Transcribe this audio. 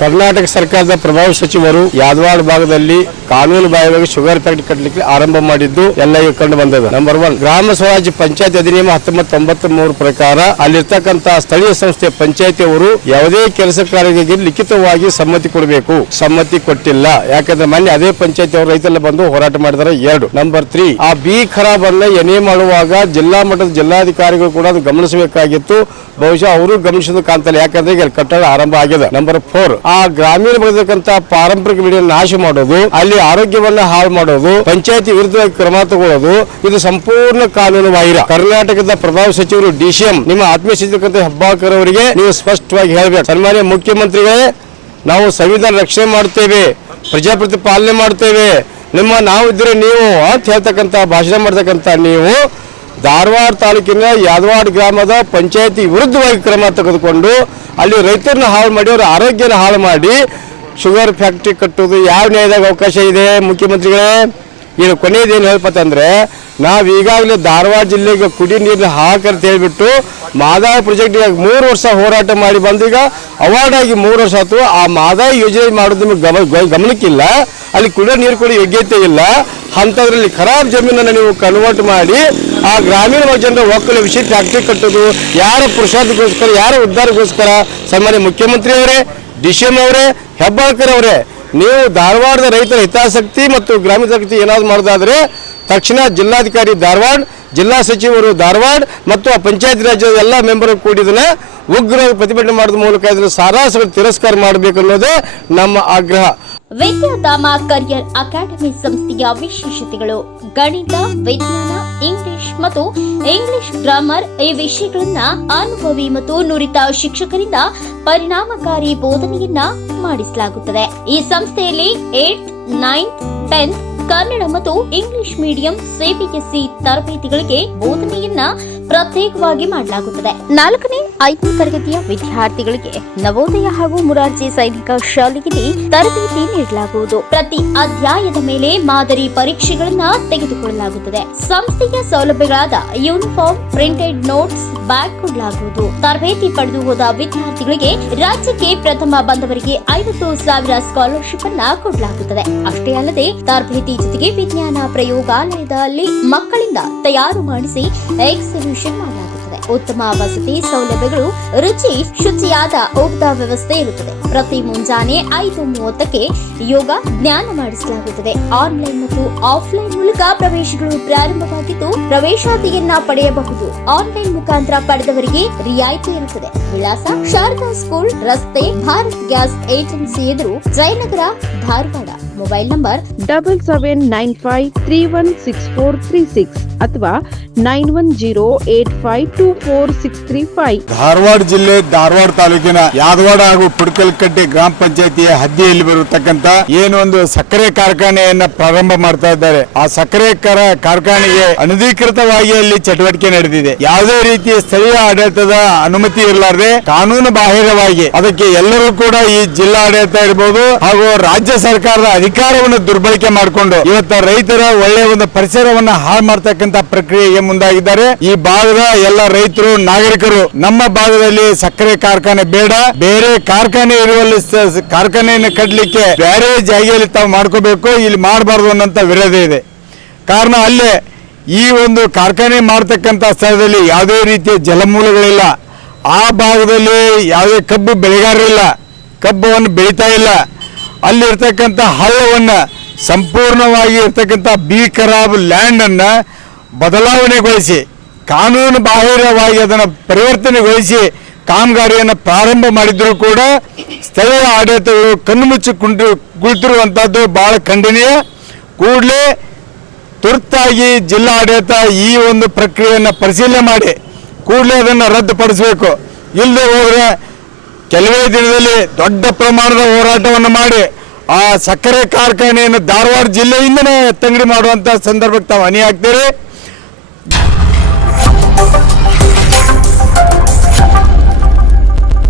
ಕರ್ನಾಟಕ ಸರ್ಕಾರದ ಪ್ರಭಾವಿ ಸಚಿವರು ಯಾದವಾಡ ಭಾಗದಲ್ಲಿ ಕಾನೂನು ಬಾಹಿರವಾಗಿ ಶುಗರ್ ಫ್ಯಾಕ್ಟರಿ ಕಟ್ಟಲಿಕ್ಕೆ ಆರಂಭ ಮಾಡಿದ್ದು ಎಲ್ಲ ಕಂಡು ಬಂದದ. ನಂಬರ್ 1, ಗ್ರಾಮ ಸ್ವರಾಜ್ಯ ಪಂಚಾಯತ್ ಅಧಿನಿಯಮ 1993 ಪ್ರಕಾರ ಅಲ್ಲಿರ್ತಕ್ಕಂಥ ಸ್ಥಳೀಯ ಸಂಸ್ಥೆ ಪಂಚಾಯತಿಯವರು ಯಾವುದೇ ಕೆಲಸ ಕಾರ್ಯಗಳಿಗೆ ಲಿಖಿತವಾಗಿ ಸಮ್ಮತಿ ಕೊಡಬೇಕು. ಸಮ್ಮತಿ ಕೊಟ್ಟಿಲ್ಲ. ಯಾಕಂದ್ರೆ ಮೊನ್ನೆ ಅದೇ ಪಂಚಾಯತಿ ಅವರು ರೈತರೆಲ್ಲ ಬಂದು ಹೋರಾಟ ಮಾಡಿದ್ದಾರೆ. 2, ನಂಬರ್ 3, ಆ ಬಿ ಖರಾಬ್ ಅನ್ನ ಎನೆ ಮಾಡುವಾಗ ಜಿಲ್ಲಾ ಮಟ್ಟದ ಜಿಲ್ಲಾಧಿಕಾರಿಗಳು ಕೂಡ ಅದು ಗಮನಿಸಬೇಕಾಗಿತ್ತು. ಬಹುಶಃ ಅವರು ಗಮನಿಸೋದು ಕಾಣ್ತಲ್ಲ. ಯಾಕಂದ್ರೆ ಈಗ ಕಟ್ಟಡ ಆರಂಭ ಆಗಿದೆ. ನಂಬರ್ 4, ಆ ಗ್ರಾಮೀಣ ಭಾಗದಕ್ಕಂತ ಪಾರಂಪರಿಕ ಬೆಳೆಯನ್ನು ನಾಶ ಮಾಡೋದು, ಅಲ್ಲಿ ಆರೋಗ್ಯವನ್ನ ಹಾಳು ಮಾಡೋದು, ಪಂಚಾಯತಿ ವಿರುದ್ಧ ಕ್ರಮ ತಗೊಳ್ಳೋದು, ಇದು ಸಂಪೂರ್ಣ ಕಾನೂನು ಬಾಹಿರ. ಕರ್ನಾಟಕದ ಪ್ರಭಾವಿ ಸಚಿವರು DCM ನಿಮ್ಮ ಆತ್ಮೀಯ ಸಚಿವರಂತ ಹೆಬ್ಬಾಳ್ಕರ್ ಅವರಿಗೆ ನೀವು ಸ್ಪಷ್ಟವಾಗಿ ಹೇಳಬೇಕು. ಸನ್ಮಾನ್ಯ ಮುಖ್ಯಮಂತ್ರಿಗಳೇ, ನಾವು ಸಂವಿಧಾನ ರಕ್ಷಣೆ ಮಾಡ್ತೇವೆ, ಪ್ರಜಾಪ್ರತಿ ಪಾಲನೆ ಮಾಡ್ತೇವೆ, ನಾವು ಇದ್ರೆ ನೀವು ಅಂತ ಹೇಳ್ತಕ್ಕಂಥ ಭಾಷಣ ಮಾಡ್ತಕ್ಕಂಥ ನೀವು ಧಾರವಾಡ ತಾಲೂಕಿನ ಯಾದವಾಡ ಗ್ರಾಮದ ಪಂಚಾಯತಿ ವಿರುದ್ಧವಾಗಿ ಕ್ರಮ ತೆಗೆದುಕೊಂಡು ಅಲ್ಲಿ ರೈತರನ್ನ ಹಾಳು ಮಾಡಿ ಅವರ ಆರೋಗ್ಯನ ಹಾಳು ಮಾಡಿ ಶುಗರ್ ಫ್ಯಾಕ್ಟ್ರಿ ಕಟ್ಟೋದು ಯಾವ ನ್ಯಾಯದಾಗ ಅವಕಾಶ ಇದೆ ಮುಖ್ಯಮಂತ್ರಿಗಳೇ? ಈಗ ಕೊನೆಯದೇನು ಹೇಳ್ಪತ್ತಂದ್ರೆ, ನಾವು ಈಗಾಗಲೇ ಧಾರವಾಡ ಜಿಲ್ಲೆಗೆ ಕುಡಿ ನೀರಿನ ಹಾಕಂತ ಹೇಳ್ಬಿಟ್ಟು ಮಾದಾಯಿ ಪ್ರಾಜೆಕ್ಟ್ಗೆ 3 ವರ್ಷ ಹೋರಾಟ ಮಾಡಿ ಬಂದೀಗ ಅವಾರ್ಡ್ ಆಗಿ 3 ವರ್ಷ ಆಯ್ತು. ಆ ಮಾದಾಯಿ ಯೋಜನೆ ಮಾಡೋದು ನಿಮಗೆ ಗಮನಕ್ಕಿಲ್ಲ. ಅಲ್ಲಿ ಕುಡಿಯೋ ನೀರು ಕೂಡ ಯೋಗ್ಯತೆ ಇಲ್ಲ. ಅಂಥದ್ರಲ್ಲಿ ಖರಾಬ್ ಜಮೀನನ್ನು ನೀವು ಕನ್ವರ್ಟ್ ಮಾಡಿ ಆ ಗ್ರಾಮೀಣ ಜನರ ಒಕ್ಕಲ ವಿಷಯ ಫ್ಯಾಕ್ಟ್ರಿ ಕಟ್ಟೋದು ಯಾರ ಪುರುಷಾರ್ಥಗೋಸ್ಕರ, ಯಾರ ಉದ್ಧಾರಗೋಸ್ಕರ? ಸನ್ಮಾನ್ಯ ಮುಖ್ಯಮಂತ್ರಿ ಅವರೇ, DCM ಅವರೇ, ಹೆಬ್ಬಾಳ್ಕರ್ ಅವರೇ, ನೀವು ಧಾರವಾಡದ ರೈತರ ಹಿತಾಸಕ್ತಿ ಮತ್ತು ಗ್ರಾಮೀಣಾಸಕ್ತಿ ಏನಾದ್ರು ಮಾಡೋದಾದ್ರೆ ತಕ್ಷಣ ಜಿಲ್ಲಾಧಿಕಾರಿ ಧಾರವಾಡ, ಜಿಲ್ಲಾ ಸಚಿವರು ಧಾರವಾಡ ಮತ್ತು ಆ ಪಂಚಾಯತ್ ರಾಜ್ಯದ ಎಲ್ಲ ಮೆಂಬರ್ ಕೂಡಿದನ್ನ ಉಗ್ರ ಪ್ರತಿಭಟನೆ ಮಾಡೋದ್ರ ಮೂಲಕ ಇದನ್ನು ಸಾರಾಸರಿ ತಿರಸ್ಕಾರ ಮಾಡಬೇಕು ಅನ್ನೋದೇ ನಮ್ಮ ಆಗ್ರಹ. ವಿದ್ಯಾಧಾಮ ಕರಿಯರ್ ಅಕಾಡೆಮಿ ಸಂಸ್ಥೆಯ ವಿಶೇಷತೆಗಳು: ಗಣಿತ, ವಿಜ್ಞಾನ, ಇಂಗ್ಲಿಷ್ ಮತ್ತು ಇಂಗ್ಲಿಷ್ ಗ್ರಾಮರ್ ಈ ವಿಷಯಗಳನ್ನ ಅನುಭವಿ ಮತ್ತು ನುರಿತ ಶಿಕ್ಷಕರಿಂದ ಪರಿಣಾಮಕಾರಿ ಬೋಧನೆಯನ್ನ ಮಾಡಿಸಲಾಗುತ್ತದೆ. ಈ ಸಂಸ್ಥೆಯಲ್ಲಿ 8th, 9th, 10th ಕನ್ನಡ ಮತ್ತು ಇಂಗ್ಲಿಷ್ ಮೀಡಿಯಂ CBSE ತರಬೇತಿಗಳಿಗೆ ಬೋಧನೆಯನ್ನ ಪ್ರತ್ಯೇಕವಾಗಿ ಮಾಡಲಾಗುತ್ತದೆ. 4ನೇ, 5ನೇ ತರಗತಿಯ ವಿದ್ಯಾರ್ಥಿಗಳಿಗೆ ನವೋದಯ ಹಾಗೂ ಮುರಾರ್ಜಿ ಸೈನಿಕ ಶಾಲೆಯಲ್ಲಿ ತರಬೇತಿ ನೀಡಲಾಗುವುದು. ಪ್ರತಿ ಅಧ್ಯಾಯದ ಮೇಲೆ ಮಾದರಿ ಪರೀಕ್ಷೆಗಳನ್ನ ತೆಗೆದುಕೊಳ್ಳಲಾಗುತ್ತದೆ. ಸಂಸ್ಥೆಯ ಸೌಲಭ್ಯಗಳಾದ ಯೂನಿಫಾರ್ಮ್, ಪ್ರಿಂಟೆಡ್ ನೋಟ್ಸ್, ಬ್ಯಾಗ್ ಕೊಡಲಾಗುವುದು. ತರಬೇತಿ ಪಡೆದು ಹೋದ ವಿದ್ಯಾರ್ಥಿಗಳಿಗೆ ರಾಜ್ಯಕ್ಕೆ ಪ್ರಥಮ ಬಂದವರಿಗೆ 50,000 ಸ್ಕಾಲರ್ಶಿಪ್ ಅನ್ನ ಕೊಡಲಾಗುತ್ತದೆ. ಅಷ್ಟೇ ಅಲ್ಲದೆ ತರಬೇತಿ ಜೊತೆಗೆ ವಿಜ್ಞಾನ ಪ್ರಯೋಗಾಲಯದಲ್ಲಿ ಮಕ್ಕಳಿಂದ ತಯಾರು ಮಾಡಿಸಿ ಎಕ್ಸಿಬಿಷನ್ ಮಾಡಲಾಗುತ್ತದೆ. ಉತ್ತಮ ವಸತಿ ಸೌಲಭ್ಯಗಳು, ರುಚಿ ಶುಚಿಯಾದ ಊಟದ ವ್ಯವಸ್ಥೆ ಇರುತ್ತದೆ. ಪ್ರತಿ ಮುಂಜಾನೆ 5:30ಕ್ಕೆ ಯೋಗ ಜ್ಞಾನ ಮಾಡಿಸಲಾಗುತ್ತದೆ. ಆನ್ಲೈನ್ ಮತ್ತು ಆಫ್ಲೈನ್ ಮೂಲಕ ಪ್ರವೇಶಗಳು ಪ್ರಾರಂಭವಾಗಿದ್ದು ಪ್ರವೇಶಾತಿಯನ್ನ ಪಡೆಯಬಹುದು. ಆನ್ಲೈನ್ ಮುಖಾಂತರ ಪಡೆದವರಿಗೆ ರಿಯಾಯಿತಿ ಇರುತ್ತದೆ. ವಿಳಾಸ: ಶಾರದಾ ಸ್ಕೂಲ್ ರಸ್ತೆ, ಭಾರತ್ ಗ್ಯಾಸ್ ಏಜೆನ್ಸಿ ಎದುರು, ಜಯನಗರ, ಧಾರವಾಡ. ಮೊಬೈಲ್ ನಂಬರ್ 7795316436 ಅಥವಾ 9108524635. ಧಾರವಾಡ ಜಿಲ್ಲೆ ಧಾರವಾಡ ತಾಲೂಕಿನ ಯಾದವಾಡ ಹಾಗೂ ಪುಡಕಲ್ಕಟ್ಟೆ ಗ್ರಾಮ ಪಂಚಾಯತಿಯ ಹದ್ದಿಯಲ್ಲಿ ಬರತಕ್ಕಂತ ಏನೊಂದು ಸಕ್ಕರೆ ಕಾರ್ಖಾನೆಯನ್ನ ಪ್ರಾರಂಭ ಮಾಡ್ತಾ ಇದ್ದಾರೆ. ಆ ಸಕ್ಕರೆ ಕಾರ್ಖಾನೆಗೆ ಅನಧಿಕೃತವಾಗಿ ಅಲ್ಲಿ ಚಟುವಟಿಕೆ ನಡೆದಿದೆ. ಯಾವುದೇ ರೀತಿಯ ಸ್ಥಳೀಯ ಆಡಳಿತದ ಅನುಮತಿ ಇರಲಾರದೆ ಕಾನೂನು ಬಾಹಿರವಾಗಿ ಅದಕ್ಕೆ ಎಲ್ಲರೂ ಕೂಡ ಈ ಜಿಲ್ಲಾ ಆಡಳಿತ ಇರಬಹುದು ಹಾಗೂ ರಾಜ್ಯ ಸರ್ಕಾರದ ಅಧಿಕಾರವನ್ನು ದುರ್ಬಳಕೆ ಮಾಡಿಕೊಂಡು ಇವತ್ತ ರೈತರ ಒಳ್ಳೆಯ ಒಂದು ಪರಿಸರವನ್ನ ಹಾಳು ಮಾಡ್ತಕ್ಕಂತ ಪ್ರಕ್ರಿಯೆಗೆ ಮುಂದಾಗಿದ್ದಾರೆ. ಈ ಭಾಗದ ಎಲ್ಲ ರೈತರು, ನಾಗರಿಕರು ನಮ್ಮ ಭಾಗದಲ್ಲಿ ಸಕ್ಕರೆ ಕಾರ್ಖಾನೆ ಬೇಡ, ಬೇರೆ ಕಾರ್ಖಾನೆ ಇರುವಲ್ಲಿ ಕಾರ್ಖಾನೆಯನ್ನು ಕಟ್ಟಲಿಕ್ಕೆ ಬೇರೆ ಜಾಗೆಯಲ್ಲಿ ತಾವು ಮಾಡ್ಕೋಬೇಕು, ಇಲ್ಲಿ ಮಾಡಬಾರ್ದು ಅನ್ನೋಂಥ ವಿರೋಧ ಇದೆ. ಕಾರಣ ಅಲ್ಲೇ ಈ ಒಂದು ಕಾರ್ಖಾನೆ ಮಾಡ್ತಕ್ಕಂಥ ಸ್ಥಳದಲ್ಲಿ ಯಾವುದೇ ರೀತಿಯ ಜಲಮೂಲಗಳಿಲ್ಲ. ಆ ಭಾಗದಲ್ಲಿ ಯಾವುದೇ ಕಬ್ಬು ಬೆಳೆಗಾರರಿಲ್ಲ, ಕಬ್ಬನ್ನು ಬೆಳೀತಾ ಇಲ್ಲ. ಅಲ್ಲಿರ್ತಕ್ಕಂಥ ಹಳ್ಳವನ್ನು ಸಂಪೂರ್ಣವಾಗಿ ಇರ್ತಕ್ಕಂಥ ಬಿ ಖರಾಬ್ ಲ್ಯಾಂಡನ್ನು ಬದಲಾವಣೆಗೊಳಿಸಿ ಕಾನೂನು ಬಾಹಿರವಾಗಿ ಅದನ್ನು ಪರಿವರ್ತನೆಗೊಳಿಸಿ ಕಾಮಗಾರಿಯನ್ನು ಪ್ರಾರಂಭ ಮಾಡಿದರೂ ಕೂಡ ಸ್ಥಳೀಯ ಆಡಳಿತಗಳು ಕಣ್ಣು ಮುಚ್ಚಿ ಕುಳಿತಿರುವಂಥದ್ದು ಬಹಳ ಖಂಡನೀಯ. ಕೂಡಲೇ ತುರ್ತಾಗಿ ಜಿಲ್ಲಾ ಆಡಳಿತ ಈ ಒಂದು ಪ್ರಕ್ರಿಯೆಯನ್ನು ಪರಿಶೀಲನೆ ಮಾಡಿ ಕೂಡಲೇ ಅದನ್ನು ರದ್ದುಪಡಿಸಬೇಕು. ಇಲ್ಲದೆ ಹೋದರೆ ಕೆಲವೇ ದಿನದಲ್ಲಿ ದೊಡ್ಡ ಪ್ರಮಾಣದ ಹೋರಾಟವನ್ನು ಮಾಡಿ ಆ ಸಕ್ಕರೆ ಕಾರ್ಖಾನೆಯನ್ನು ಧಾರವಾಡ ಜಿಲ್ಲೆಯಿಂದನೇ ಎತ್ತಂಗಡಿ ಮಾಡುವಂಥ ಸಂದರ್ಭಕ್ಕೆ ತಾವು ಹಾನಿ ಆಗ್ತೀರಿ.